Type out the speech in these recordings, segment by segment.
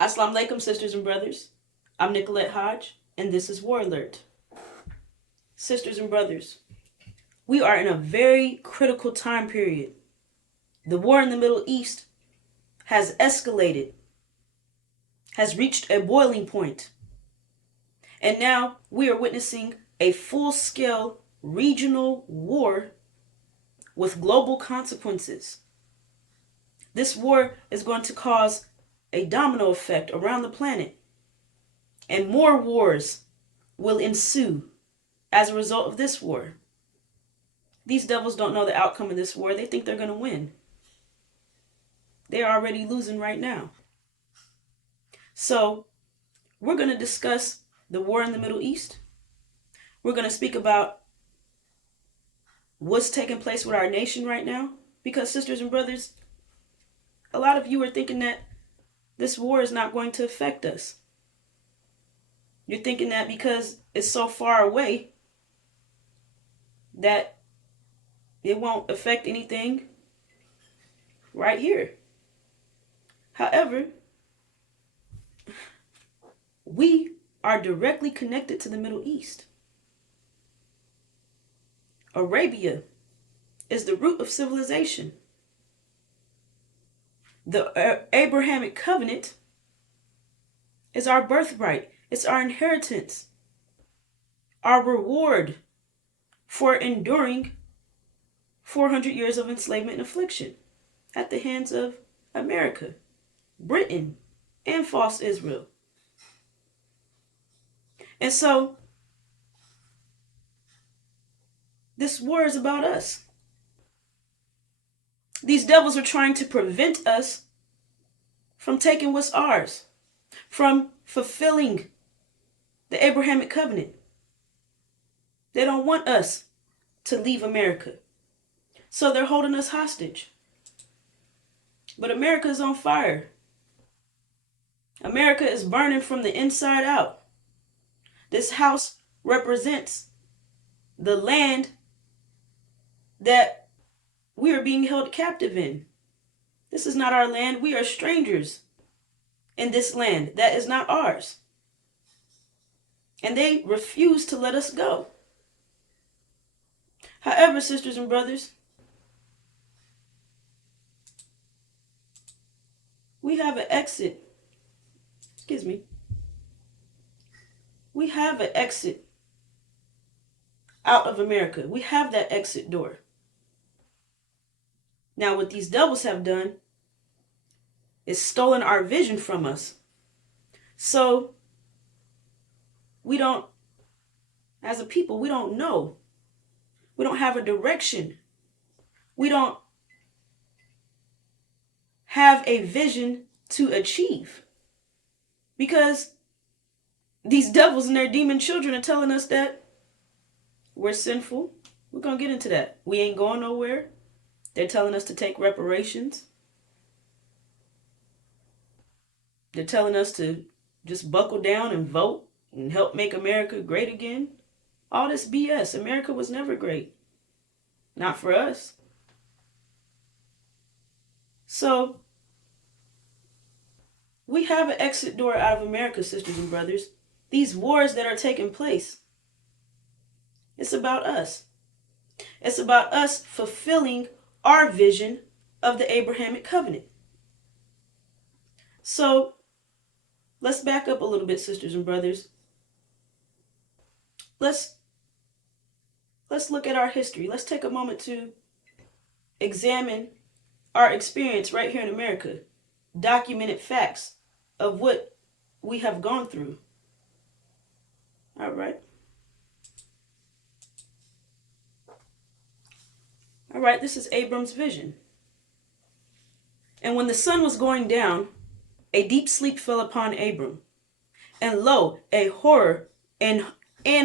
Assalamu alaikum, sisters and brothers. I'm Nicolette Hodge, and this is War Alert. Sisters and brothers, we are in a very critical time period. The war in the Middle East has escalated, has reached a boiling point, and now we are witnessing a full-scale regional war with global consequences. This war is going to cause a domino effect around the planet, and more wars will ensue as a result of this war. These devils don't know the outcome of this war. They think they're going to win. They're already losing right now. So we're going to discuss the war in the Middle East. We're going to speak about what's taking place with our nation right now. Because, sisters and brothers, a lot of you are thinking that this war is not going to affect us. You're thinking that because it's so far away that it won't affect anything right here. However, we are directly connected to the Middle East. Arabia is the root of civilization. The Abrahamic covenant is our birthright. It's our inheritance, our reward for enduring 400 years of enslavement and affliction at the hands of America, Britain, and false Israel. And so, this war is about us. These devils are trying to prevent us from taking what's ours, from fulfilling the Abrahamic covenant. They don't want us to leave America. So they're holding us hostage. But America is on fire. America is burning from the inside out. This house represents the land that we are being held captive in. This is not our land. We are strangers in this land that is not ours. And they refuse to let us go. However, sisters and brothers, we have an exit. We have an exit out of America. We have that exit door. Now, what these devils have done is stolen our vision from us. So, we don't, as a people, we don't know. We don't have a direction. We don't have a vision to achieve. Because these devils and their demon children are telling us that we're sinful. We're going to get into that. We ain't going nowhere. They're telling us to take reparations. They're telling us to just buckle down and vote and help make America great again. All this BS. America was never great. Not for us. So, we have an exit door out of America, sisters and brothers. These wars that are taking place, it's about us. It's about us fulfilling our vision of the Abrahamic covenant. So, let's back up a little bit, sisters and brothers. Let's look at our history. Let's take a moment to examine our experience right here in America. Documented facts of what we have gone through. All right. All right, this is Abram's vision. And when the sun was going down, a deep sleep fell upon Abram. And lo, a horror and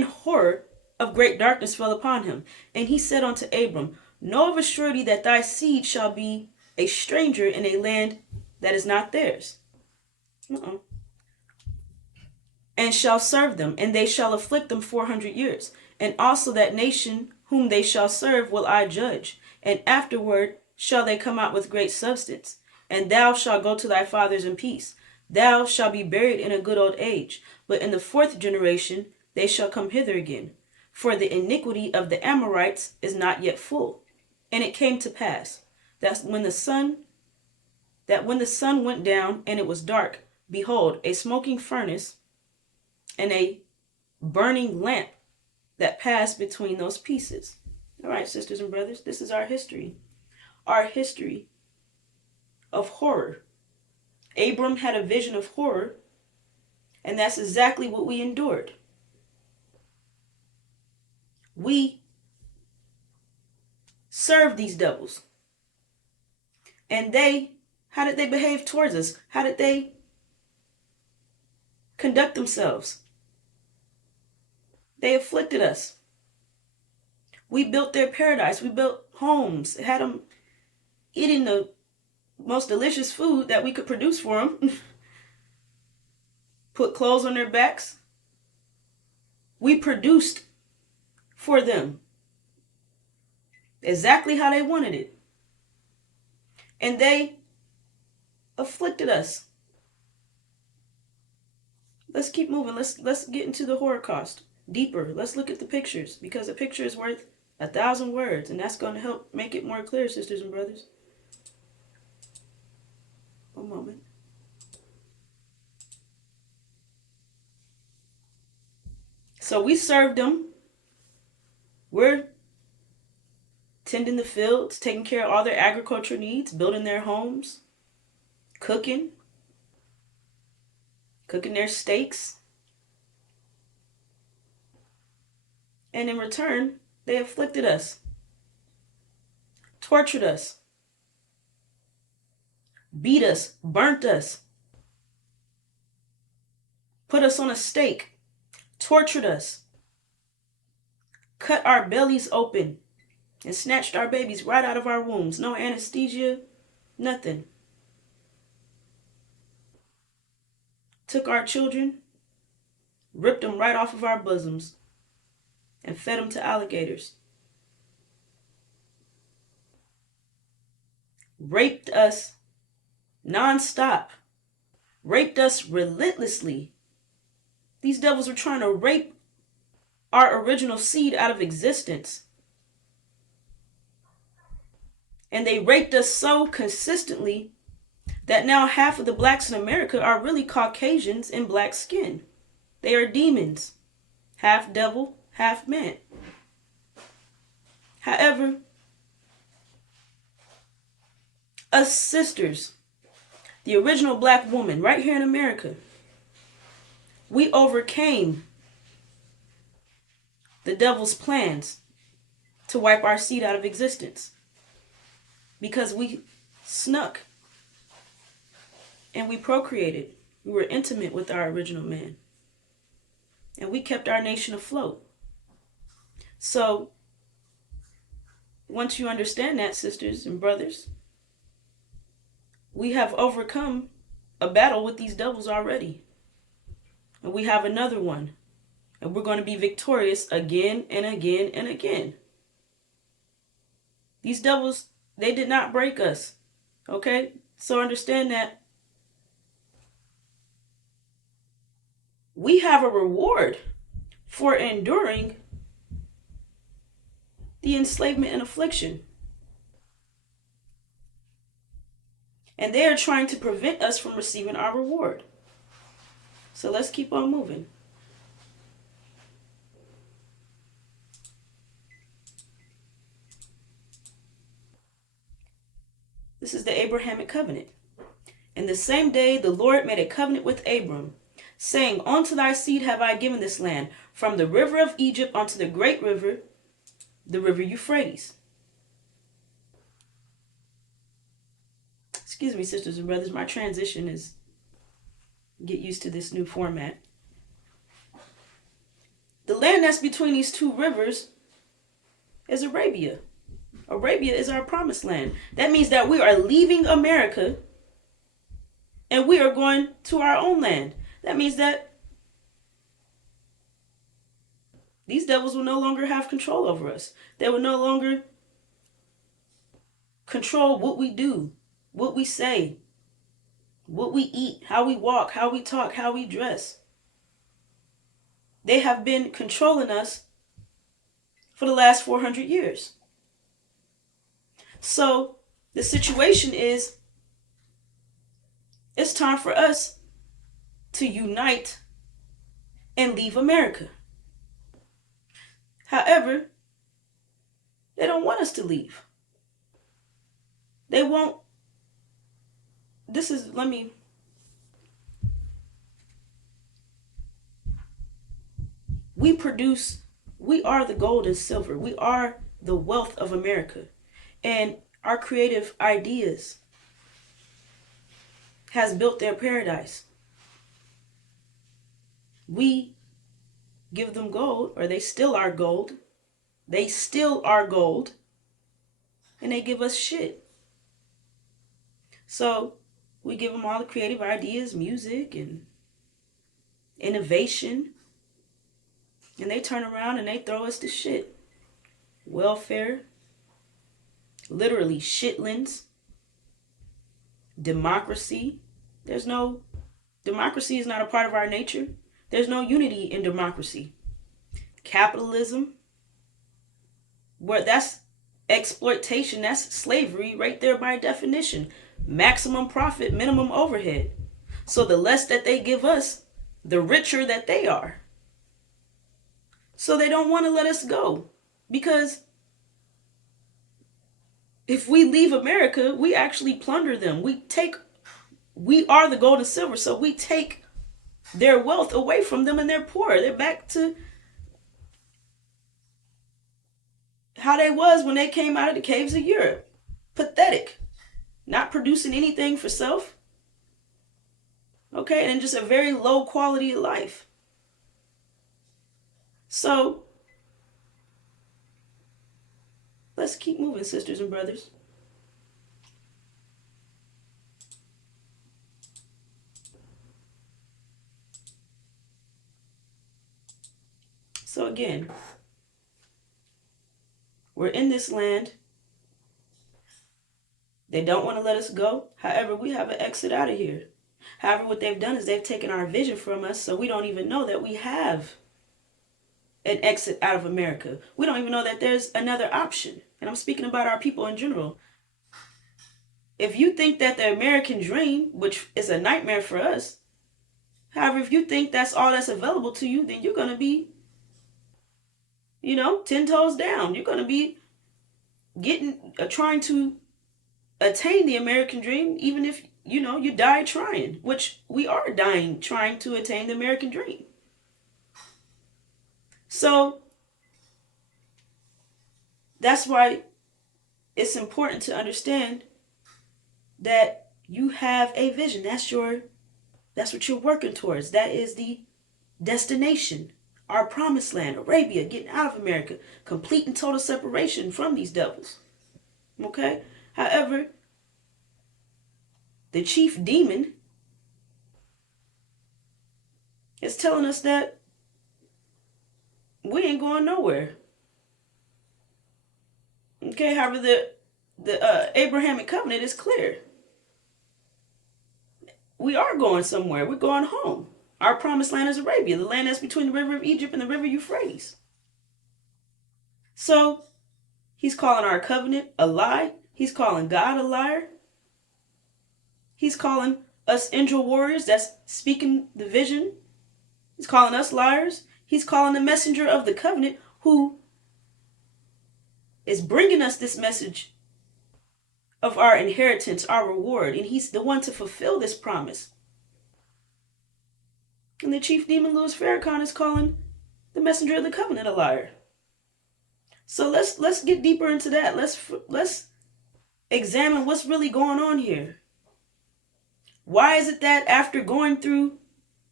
horror of great darkness fell upon him. And he said unto Abram, know of a surety that thy seed shall be a stranger in a land that is not theirs. And shall serve them, and they shall afflict them 400 years. And also that nation whom they shall serve will I judge. And afterward shall they come out with great substance. And thou shalt go to thy fathers in peace. Thou shalt be buried in a good old age. But in the fourth generation they shall come hither again. For the iniquity of the Amorites is not yet full. And it came to pass that when the sun went down and it was dark, behold, a smoking furnace and a burning lamp that passed between those pieces. All right, sisters and brothers, this is our history. Our history of horror. Abram had a vision of horror, and that's exactly what we endured. We served these devils. And how did they behave towards us? How did they conduct themselves? They afflicted us. We built their paradise. We built homes, had them eating the most delicious food that we could produce for them. Put clothes on their backs. We produced for them exactly how they wanted it. And they afflicted us. Let's keep moving. Let's get into the Holocaust deeper. Let's look at the pictures, because a picture is worth 1,000 words, and that's going to help make it more clear, sisters and brothers. One moment. So we served them. We're tending the fields, taking care of all their agricultural needs, building their homes, cooking their steaks. And in return, they afflicted us, tortured us, beat us, burnt us, put us on a stake, tortured us, cut our bellies open, and snatched our babies right out of our wombs. No anesthesia, nothing. Took our children, ripped them right off of our bosoms, and fed them to alligators. Raped us nonstop. Raped us relentlessly. These devils were trying to rape our original seed out of existence. And they raped us so consistently that now half of the blacks in America are really Caucasians in black skin. They are demons, half devil, half man. However, us sisters, the original black woman right here in America, we overcame the devil's plans to wipe our seed out of existence, because we snuck and we procreated. We were intimate with our original man, and we kept our nation afloat. So once you understand that, sisters and brothers, we have overcome a battle with these devils already, and we have another one, and we're going to be victorious again and again and again. These devils, they did not break us. Okay? So understand that we have a reward for enduring the enslavement and affliction. And they are trying to prevent us from receiving our reward. So let's keep on moving. This is the Abrahamic covenant. In the same day, the Lord made a covenant with Abram, saying, unto thy seed have I given this land, from the river of Egypt unto the great river, the river Euphrates. Excuse me, sisters and brothers, my transition is, get used to this new format. The land that's between these two rivers is Arabia. Arabia is our promised land. That means that we are leaving America and we are going to our own land. That means that these devils will no longer have control over us. They will no longer control what we do, what we say, what we eat, how we walk, how we talk, how we dress. They have been controlling us for the last 400 years. So the situation is, it's time for us to unite and leave America. However, they don't want us to leave. They won't. This is, we are the gold and silver. We are the wealth of America. And our creative ideas has built their paradise. We give them gold, or they steal our gold. They steal our gold, and they give us shit. So we give them all the creative ideas, music, and innovation, and they turn around and they throw us the shit. Welfare, literally shitlins, democracy. Democracy is not a part of our nature. There's no unity in democracy. Capitalism, where that's exploitation, that's slavery right there by definition. Maximum profit, minimum overhead. So the less that they give us, the richer that they are. So they don't want to let us go, because if we leave America, we actually plunder them. We are the gold and silver, so we take their wealth away from them, and they're poor. They're back to how they was when they came out of the caves of Europe. Pathetic. Not producing anything for self. Okay, and just a very low quality of life. So let's keep moving, sisters and brothers. So again, we're in this land. They don't want to let us go. However, we have an exit out of here. However, what they've done is they've taken our vision from us, so we don't even know that we have an exit out of America. We don't even know that there's another option. And I'm speaking about our people in general. If you think that the American dream, which is a nightmare for us, however, if you think that's all that's available to you, then you're going to be, 10 toes down. You're going to be trying to attain the American dream, even if, you die trying, which we are dying trying to attain the American dream. So that's why it's important to understand that you have a vision. That's what you're working towards. That is the destination. Our promised land, Arabia, getting out of America, complete and total separation from these devils. Okay? However, the chief demon is telling us that we ain't going nowhere. Okay, however, the Abrahamic covenant is clear. We are going somewhere. We're going home. Our promised land is Arabia, the land that's between the river of Egypt and the river Euphrates. So he's calling our covenant a lie. He's calling God a liar. He's calling us angel warriors that's speaking the vision. He's calling us liars. He's calling the messenger of the covenant who is bringing us this message of our inheritance, our reward, and he's the one to fulfill this promise. And the chief demon, Louis Farrakhan, is calling the messenger of the covenant a liar. So let's get deeper into that. Let's examine what's really going on here. Why is it that after going through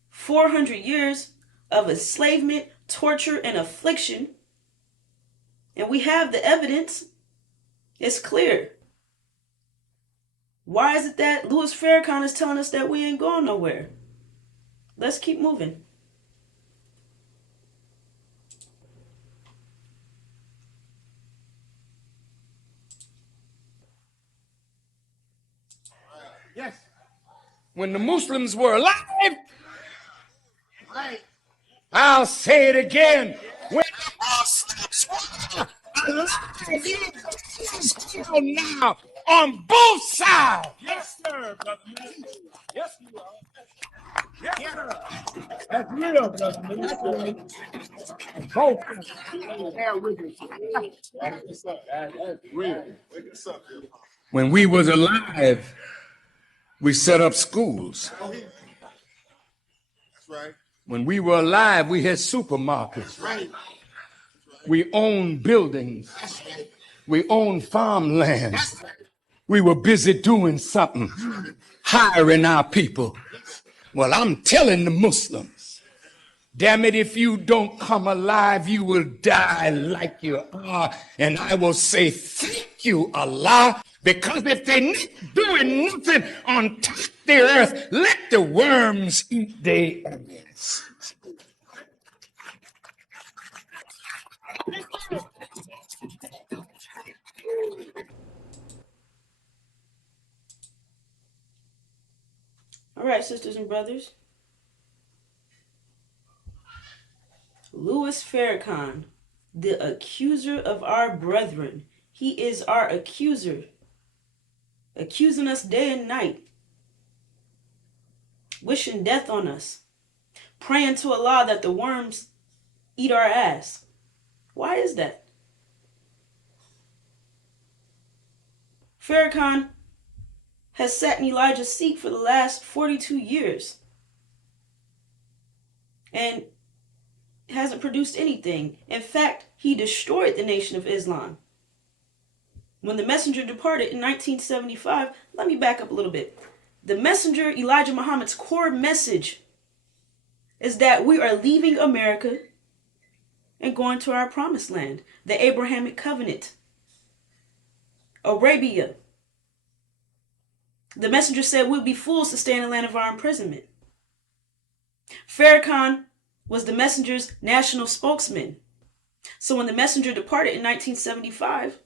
400 years of enslavement, torture, and affliction, and we have the evidence, it's clear. Why is it that Louis Farrakhan is telling us that we ain't going nowhere? Let's keep moving. Yes. When the Muslims were alive, I'll say it again. When the Muslims were alive, now on both sides. Yes, sir, brother minister. Yes, you are. Yes, sir. That's real, brother minister. Both. That's real. Wake us up, Bill. When we was alive, we set up schools. That's right. When we were alive, we had supermarkets. Right. We owned buildings. We owned farmland. We were busy doing something, hiring our people. Well, I'm telling the Muslims, damn it, if you don't come alive, you will die like you are. And I will say, thank you, Allah, because if they're not doing nothing on top of the earth, let the worms eat their onions. All right, sisters and brothers. Louis Farrakhan, the accuser of our brethren. He is our accuser, accusing us day and night, wishing death on us, praying to Allah that the worms eat our ass. Why is that? Farrakhan has sat in Elijah's seat for the last 42 years and hasn't produced anything. In fact, he destroyed the Nation of Islam. When the messenger departed in 1975, let me back up a little bit. The messenger, Elijah Muhammad's core message is that we are leaving America and going to our promised land, the Abrahamic covenant, Arabia. The messenger said we'll be fools to stay in the land of our imprisonment. Farrakhan was the messenger's national spokesman. So when the messenger departed in 1975,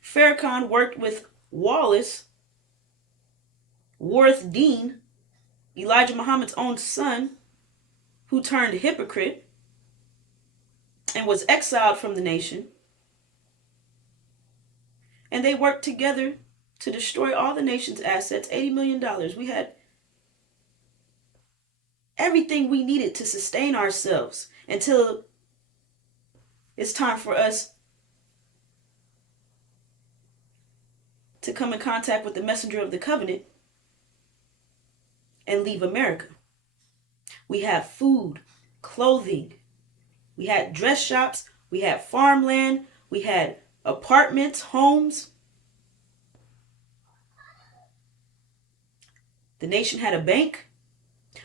Farrakhan worked with Wallace Worth Dean, Elijah Muhammad's own son, who turned hypocrite and was exiled from the nation. And they worked together to destroy all the nation's assets, $80 million. We had everything we needed to sustain ourselves until it's time for us to come in contact with the messenger of the covenant and leave America. We have food, clothing, we had dress shops, we had farmland, we had apartments, homes. The nation had a bank.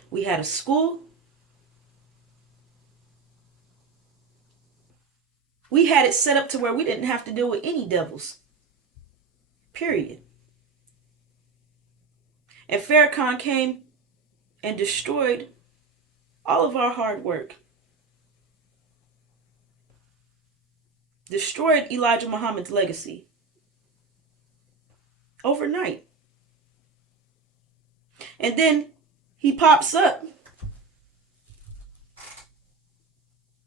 We had a school. We had it set up to where we didn't have to deal with any devils. Period. And Farrakhan came and destroyed all of our hard work. Destroyed Elijah Muhammad's legacy. Overnight. And then he pops up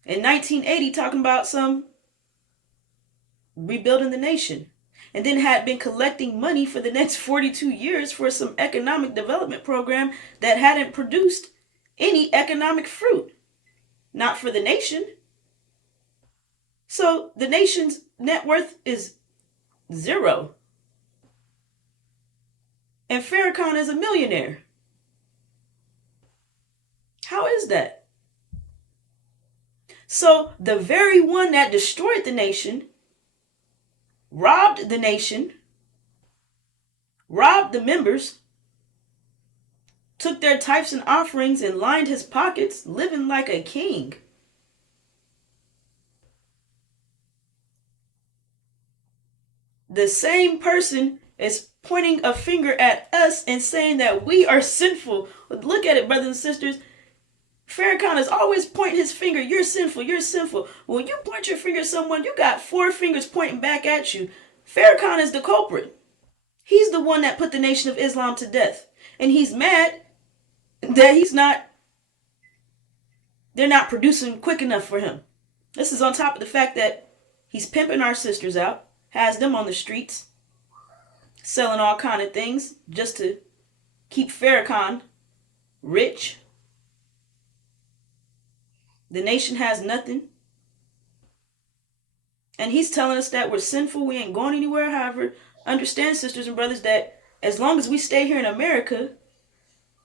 in 1980 talking about some rebuilding the nation. And then had been collecting money for the next 42 years for some economic development program that hadn't produced any economic fruit. Not for the nation. So the nation's net worth is zero. And Farrakhan is a millionaire. How is that? So the very one that destroyed the nation, robbed the nation, robbed the members, took their tithes and offerings and lined his pockets, living like a king. The same person is pointing a finger at us and saying that we are sinful. Look at it, brothers and sisters. Farrakhan is always pointing his finger. You're sinful. You're sinful. When you point your finger at someone, you got four fingers pointing back at you. Farrakhan is the culprit. He's the one that put the Nation of Islam to death. And he's mad that they're not producing quick enough for him. This is on top of the fact that he's pimping our sisters out, has them on the streets, selling all kind of things just to keep Farrakhan rich. The nation has nothing. And he's telling us that we're sinful, we ain't going anywhere. However, understand, sisters and brothers, that as long as we stay here in America,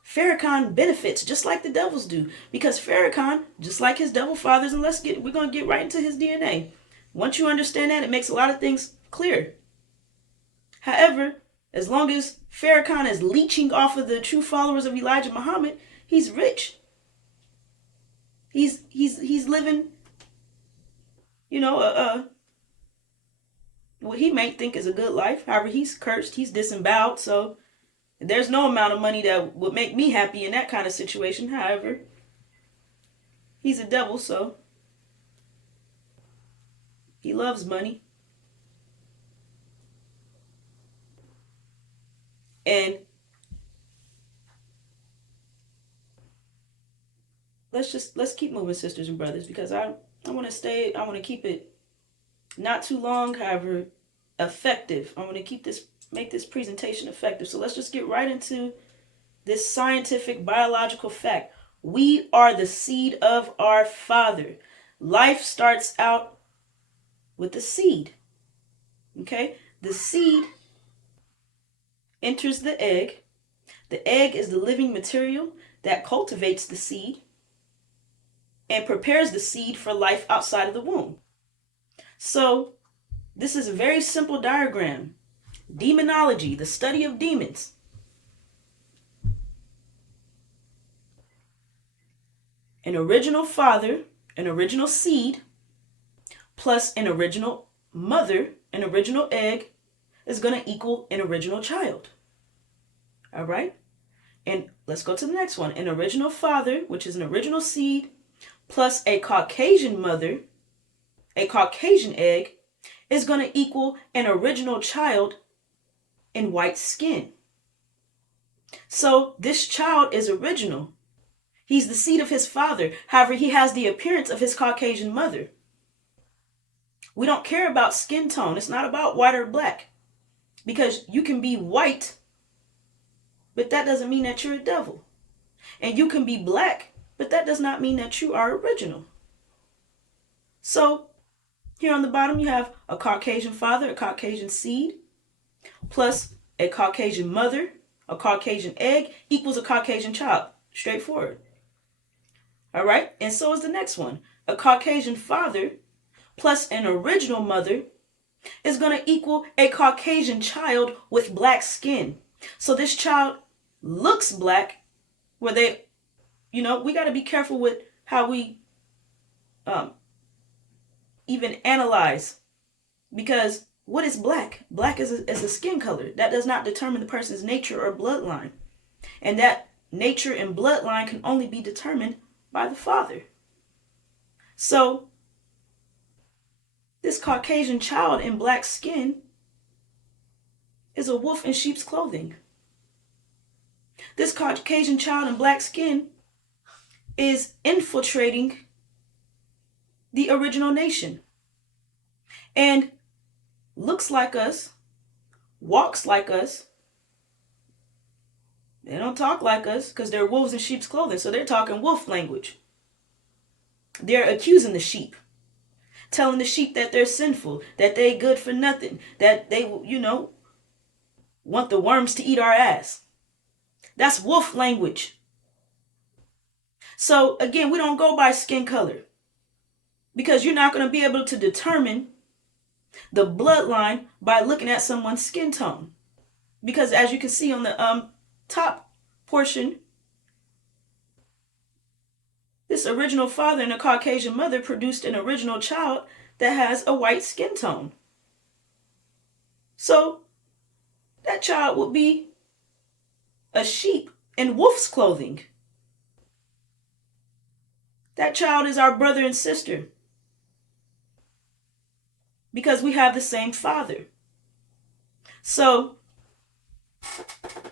Farrakhan benefits just like the devils do. Because Farrakhan, just like his devil fathers, and we're going to get right into his DNA. Once you understand that, it makes a lot of things clear. However, as long as Farrakhan is leeching off of the true followers of Elijah Muhammad, he's rich. He's living, what he may think is a good life. However, he's cursed, he's disemboweled, so there's no amount of money that would make me happy in that kind of situation. However, he's a devil, so he loves money. And let's keep moving, sisters and brothers, because I want to keep it not too long, however, effective. I want to make this presentation effective. So let's just get right into this scientific biological fact. We are the seed of our father. Life starts out with the seed. Okay? The seed enters the egg. The egg is the living material that cultivates the seed and prepares the seed for life outside of the womb. So this is a very simple diagram. Demonology, the study of demons. An original father, an original seed, plus an original mother, an original egg, is going to equal an original child. All right? And let's go to the next one. An original father, which is an original seed, plus a Caucasian mother, a Caucasian egg, is going to equal an original child in white skin. So this child is original. He's the seed of his father. However, he has the appearance of his Caucasian mother. We don't care about skin tone. It's not about white or black. Because you can be white, but that doesn't mean that you're a devil. And you can be black, but that does not mean that you are original. So here on the bottom, you have a Caucasian father, a Caucasian seed, plus a Caucasian mother, a Caucasian egg, equals a Caucasian child. Straightforward. All right? And so is the next one. A Caucasian father plus an original mother is going to equal a Caucasian child with black skin. So this child looks black, where we got to be careful with how we even analyze, because what is black? Black is a skin color. That does not determine the person's nature or bloodline. And that nature and bloodline can only be determined by the father. So this Caucasian child in black skin is a wolf in sheep's clothing. This Caucasian child in black skin is infiltrating the original nation and looks like us, walks like us. They don't talk like us because they're wolves in sheep's clothing, so they're talking wolf language. They're accusing the sheep, telling the sheep that they're sinful, that they good for nothing, that they, want the worms to eat our ass. That's wolf language. So again, we don't go by skin color, because you're not going to be able to determine the bloodline by looking at someone's skin tone. Because as you can see on the top portion, this original father and a Caucasian mother produced an original child that has a white skin tone. So that child will be a sheep in wolf's clothing. That child is our brother and sister, because we have the same father. So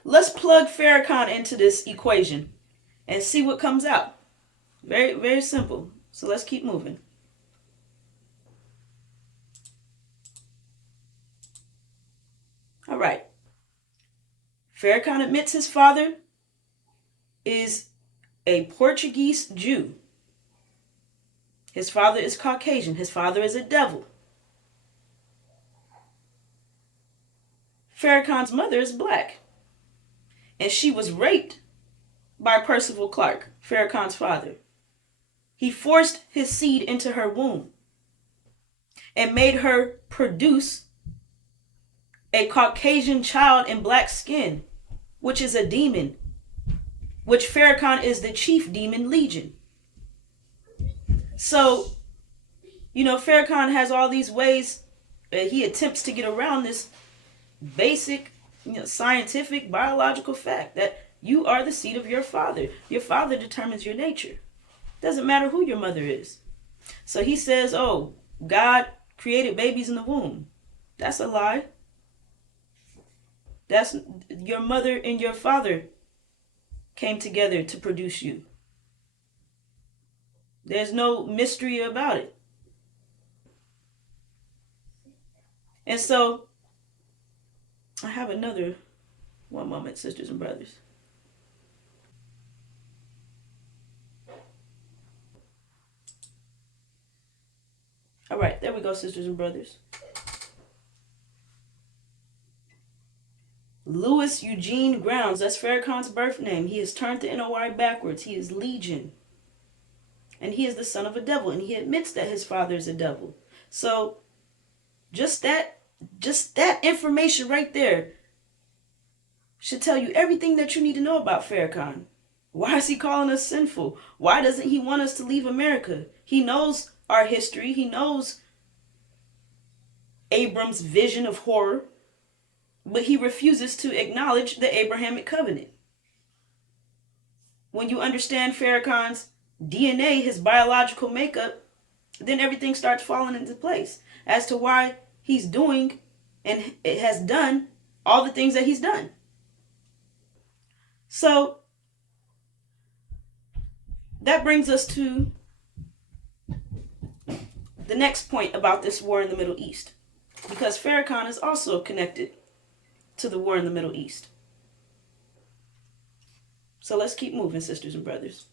let's plug Farrakhan into this equation. and see what comes out. Very, very simple. So let's keep moving. All right. Farrakhan admits his father is a Portuguese Jew. His father is Caucasian. His father is a devil. Farrakhan's mother is black. And she was raped by Percival Clark, Farrakhan's father. He forced his seed into her womb and made her produce a Caucasian child in black skin, which is a demon, which Farrakhan is the chief demon legion. So, Farrakhan has all these ways he attempts to get around this basic, scientific, biological fact that you are the seed of your father. Your father determines your nature. Doesn't matter who your mother is. So he says, oh, God created babies in the womb. That's a lie. That's your mother and your father came together to produce you. There's no mystery about it. And so I have another one moment, sisters and brothers. All right, there we go, sisters and brothers. Louis Eugene Grounds, that's Farrakhan's birth name. He has turned the NOI backwards. He is Legion. And he is the son of a devil. And he admits that his father is a devil. So just that information right there should tell you everything that you need to know about Farrakhan. Why is he calling us sinful? Why doesn't he want us to leave America? He knows our history. He knows Abram's vision of horror. But he refuses to acknowledge the Abrahamic covenant. When you understand Farrakhan's DNA, his biological makeup, then everything starts falling into place as to why he's doing and it has done all the things that he's done. So that brings us to the next point about this war in the Middle East, because Farrakhan is also connected to the war in the Middle East. So let's keep moving, sisters and brothers.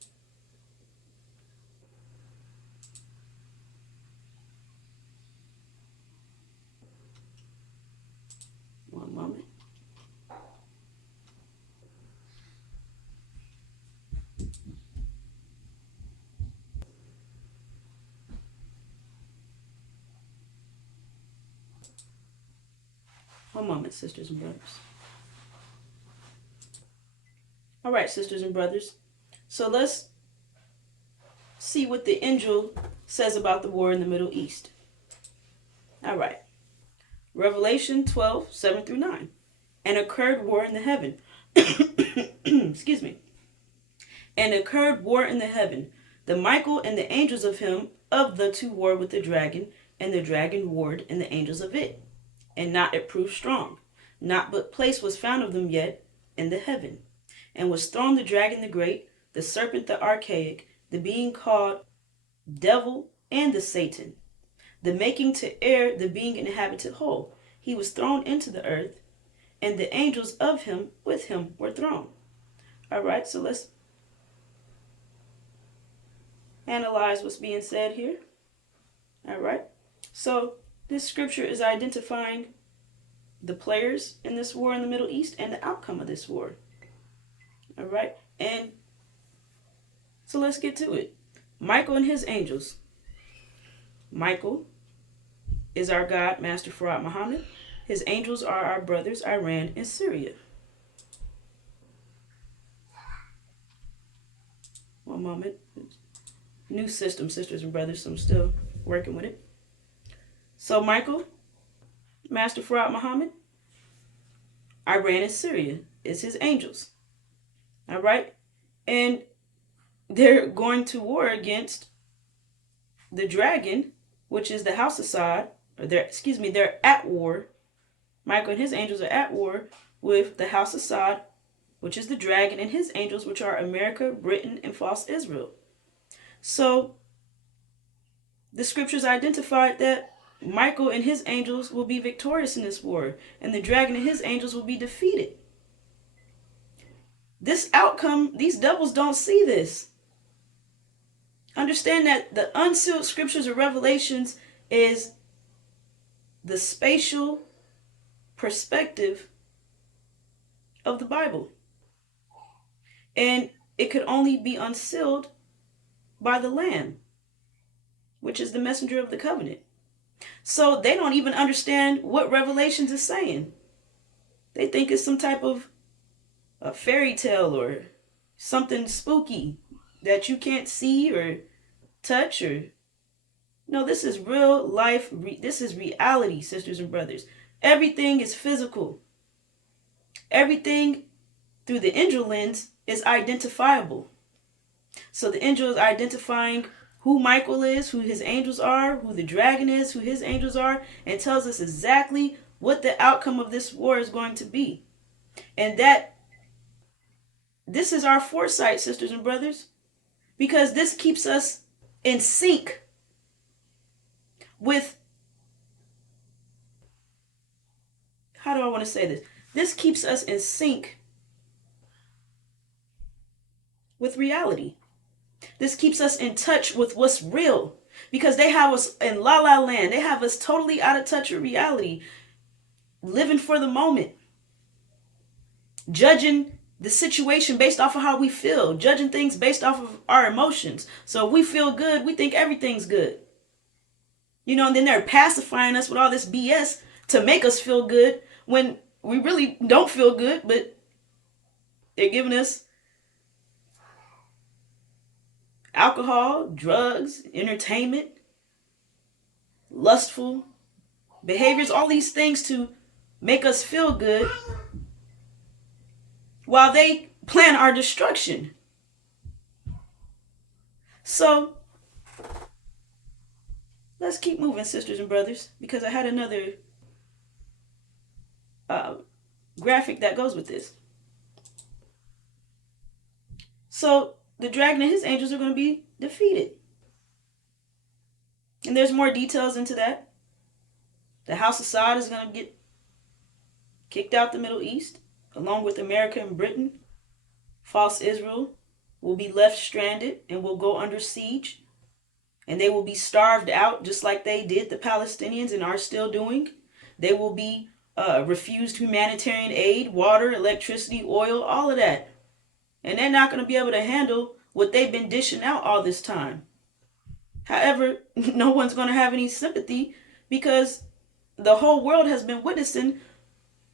One moment. One moment, sisters and brothers. All right, sisters and brothers. So let's see what the angel says about the war in the Middle East. All right. Revelation 12, 7 through 9. And occurred war in the heaven. Excuse me. And occurred war in the heaven. The Michael and the angels of him of the two war with the dragon, and the dragon warred and the angels of it. And not it proved strong. Not but place was found of them yet in the heaven. And was thrown the dragon the great, the serpent the archaic, the being called devil and the Satan, the making to err, the being inhabited whole. He was thrown into the earth, and the angels of him with him were thrown. All right, so let's analyze what's being said here. All right, so this scripture is identifying the players in this war in the Middle East and the outcome of this war. All right, and so let's get to it. Michael and his angels. Michael is our God, Master Farad Muhammad. His angels are our brothers, Iran and Syria. One moment. New system, sisters and brothers, so I'm still working with it. So Michael, Master Farad Muhammad, Iran and Syria is his angels. All right? And they're going to war against the dragon, which is the House of Assad, or they're at war. Michael and his angels are at war with the House of Assad, which is the dragon, and his angels, which are America, Britain, and false Israel. So the scriptures identified that Michael and his angels will be victorious in this war, and the dragon and his angels will be defeated. This outcome, these devils don't see this. Understand that the unsealed scriptures or revelations is the spatial perspective of the Bible. And it could only be unsealed by the Lamb, which is the messenger of the covenant. So they don't even understand what Revelations is saying. They think it's some type of a fairy tale or something spooky that you can't see or touch or no, this is real life. This is reality, sisters and brothers. Everything is physical. Everything through the angel lens is identifiable. So the angel is identifying who Michael is, who his angels are, who the dragon is, who his angels are, and tells us exactly what the outcome of this war is going to be. And that this is our foresight, sisters and brothers, because this keeps us in sync with, how do I want to say this? This keeps us in sync with reality. This keeps us in touch with what's real, because they have us in la la land. They have us totally out of touch with reality, living for the moment, judging the situation based off of how we feel, judging things based off of our emotions. So if we feel good, we think everything's good. You know, and then they're pacifying us with all this BS to make us feel good when we really don't feel good, but they're giving us alcohol, drugs, entertainment, lustful behaviors, all these things to make us feel good while they plan our destruction. So let's keep moving, sisters and brothers, because I had another graphic that goes with this. So the dragon and his angels are going to be defeated. And there's more details into that. The House of Saud is going to get kicked out the Middle East, along with America and Britain. False Israel will be left stranded and will go under siege. And they will be starved out just like they did the Palestinians and are still doing. They will be refused humanitarian aid, water, electricity, oil, all of that. And they're not going to be able to handle what they've been dishing out all this time. However, no one's going to have any sympathy because the whole world has been witnessing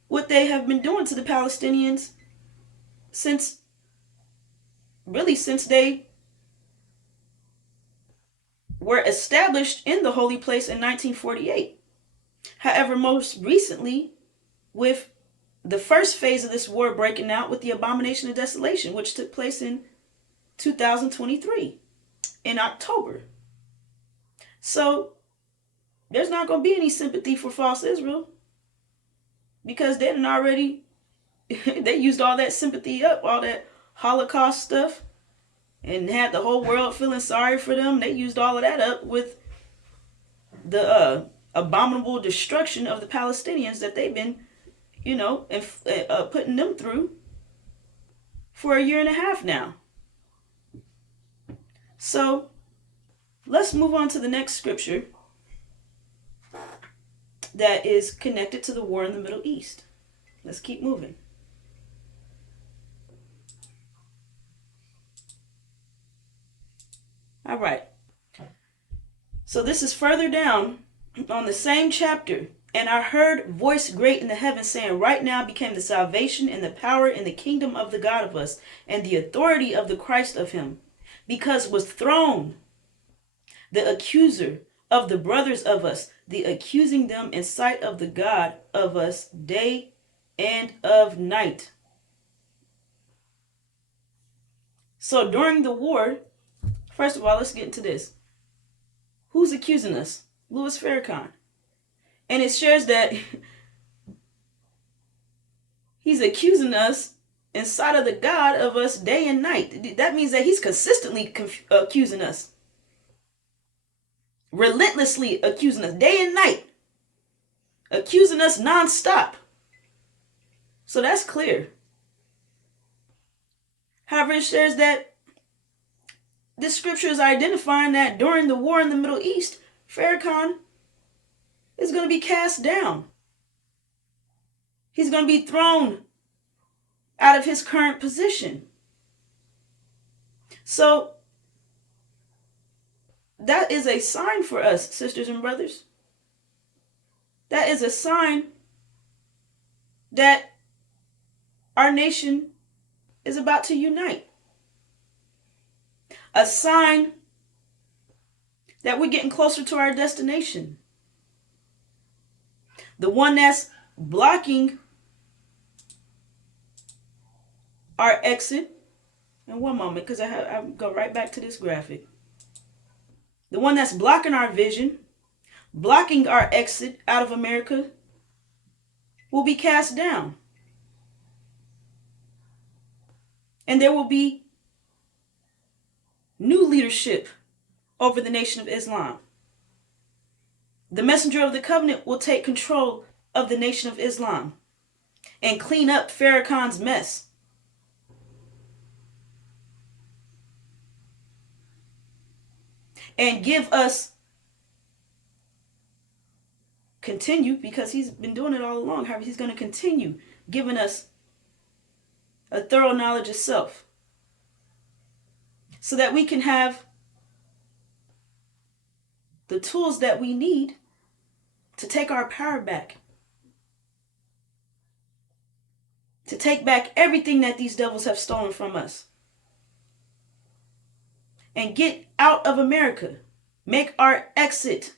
what they have been doing to the Palestinians since they were established in the holy place in 1948. However, most recently, with the first phase of this war breaking out with the abomination of desolation, which took place in 2023 in October. So there's not going to be any sympathy for false Israel because they didn't already, they used all that sympathy up, all that Holocaust stuff, and had the whole world feeling sorry for them. They used all of that up with the abominable destruction of the Palestinians that they've been, putting them through for a year and a half now. So let's move on to the next scripture that is connected to the war in the Middle East. Let's keep moving. All right. So this is further down on the same chapter. And I heard voice great in the heavens saying, right now became the salvation and the power and the kingdom of the God of us and the authority of the Christ of him, because was thrown the accuser of the brothers of us, the accusing them in sight of the God of us day and of night. So during the war, first of all, let's get into this. Who's accusing us? Louis Farrakhan. And it shares that he's accusing us inside of the God of us day and night. That means that he's consistently accusing us, relentlessly accusing us day and night, accusing us nonstop. So that's clear. However, it shares that this scripture is identifying that during the war in the Middle East, Farrakhan is going to be cast down. He's going to be thrown out of his current position. So that is a sign for us, sisters and brothers. That is a sign that our nation is about to unite. A sign that we're getting closer to our destination. The one that's blocking our exit. And one moment, because I go right back to this graphic. The one that's blocking our vision, blocking our exit out of America, will be cast down. And there will be new leadership over the Nation of Islam. The messenger of the covenant will take control of the Nation of Islam and clean up Farrakhan's mess. And give us, continue, because he's been doing it all along, however, he's going to continue giving us a thorough knowledge of self so that we can have the tools that we need to take our power back, to take back everything that these devils have stolen from us, and get out of America, make our exit.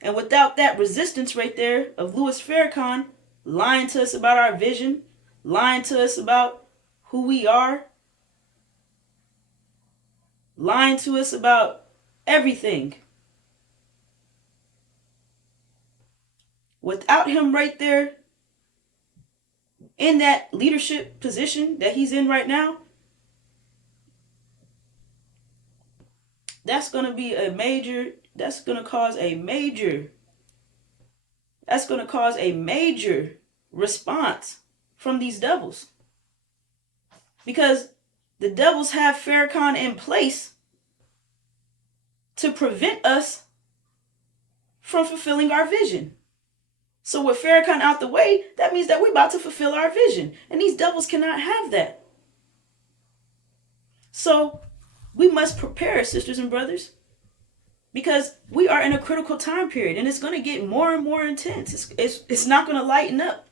And without that resistance right there of Louis Farrakhan lying to us about our vision, lying to us about who we are, lying to us about everything. Without him right there in that leadership position that he's in right now, that's going to be a major, that's going to cause a major response from these devils. Because the devils have Farrakhan in place to prevent us from fulfilling our vision. So with Farrakhan out the way, that means that we're about to fulfill our vision. And these devils cannot have that. So we must prepare, sisters and brothers, because we are in a critical time period and it's going to get more and more intense. It's not going to lighten up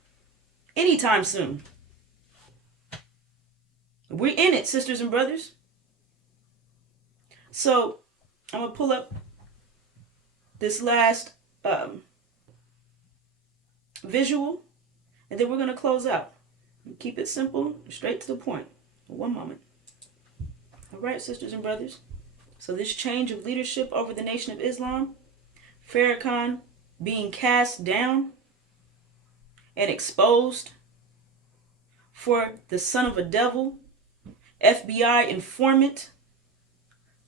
anytime soon. We're in it, sisters and brothers. So I'm going to pull up this last visual and then we're going to close out. Keep it simple, straight to the point. One moment. All right, sisters and brothers. So this change of leadership over the Nation of Islam, Farrakhan being cast down and exposed for the son of a devil, FBI informant,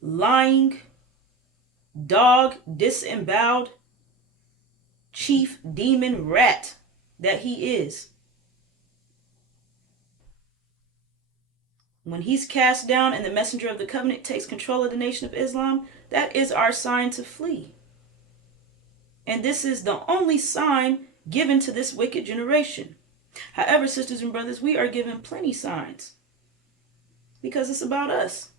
lying, dog, disemboweled, chief demon rat that he is. When he's cast down and the messenger of the covenant takes control of the Nation of Islam, that is our sign to flee. And this is the only sign given to this wicked generation. However, sisters and brothers, we are given plenty signs because it's about us.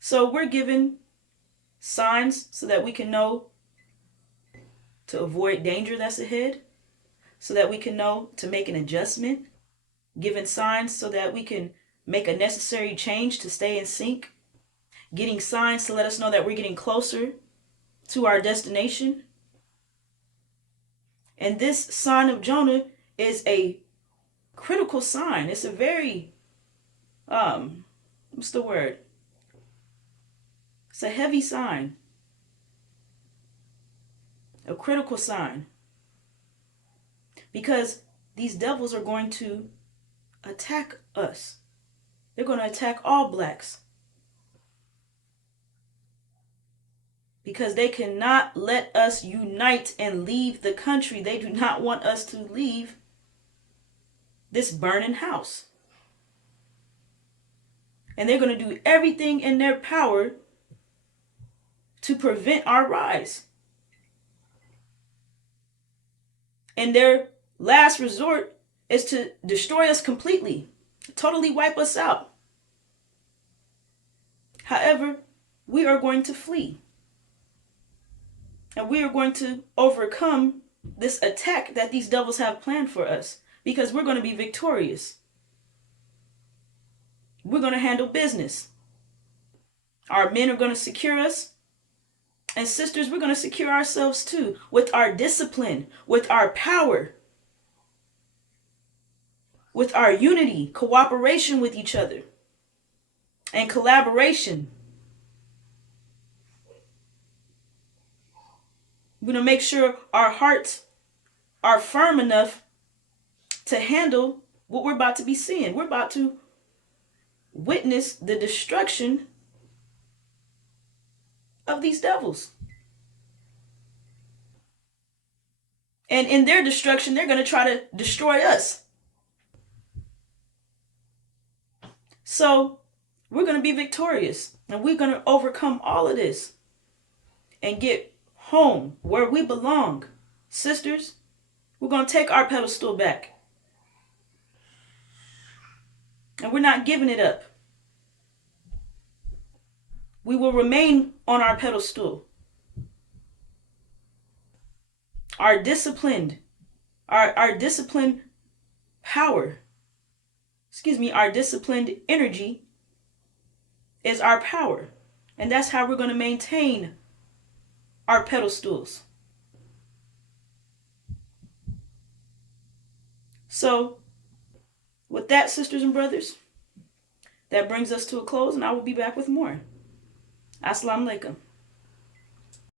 So we're given signs so that we can know to avoid danger that's ahead, so that we can know to make an adjustment, given signs so that we can make a necessary change to stay in sync, getting signs to let us know that we're getting closer to our destination. And this sign of Jonah is a critical sign. It's a very, what's the word? It's a heavy sign, a critical sign, because these devils are going to attack us. They're going to attack all blacks. Because they cannot let us unite and leave the country. They do not want us to leave this burning house. And they're going to do everything in their power to prevent our rise. And their last resort is to destroy us completely, totally wipe us out. However, we are going to flee. And we are going to overcome this attack that these devils have planned for us, because we're going to be victorious. We're going to handle business. Our men are going to secure us. And sisters, we're going to secure ourselves too, with our discipline, with our power, with our unity, cooperation with each other, and collaboration. We're going to make sure our hearts are firm enough to handle what we're about to be seeing. We're about to witness the destruction of these devils. And in their destruction, they're going to try to destroy us. So we're going to be victorious, and we're going to overcome all of this and get home where we belong. Sisters, we're going to take our pedestal back. And we're not giving it up. We will remain on our pedestal. Our disciplined power, our disciplined energy is our power. And that's how we're going to maintain our pedestals. So, with that, sisters and brothers, that brings us to a close, and I will be back with more. Assalamu alaikum.